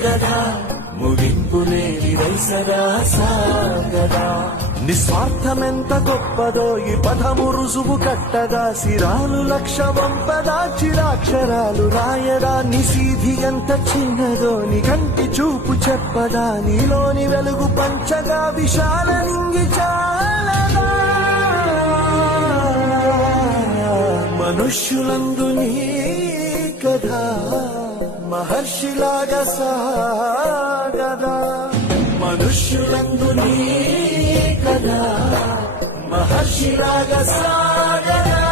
కథ ముగింపు లేని రైసరా సాగదా నిస్వార్థమెంత గొప్పదో ఈ పదము రుజువు కట్టగా సిరాలు లక్ష వంపదా చిరాక్షరాలు రాయదా నిసీధి ఎంత చిన్నదో నీ కంటి చూపు చెప్పదా నీలోని వెలుగు పంచగా విశాల నింగి చాలదా మనుష్యులందు నీ కథ మహర్షిలాగా సాగదా మనుష్యులందు నీ కథ మహర్షిలాగా సాగదా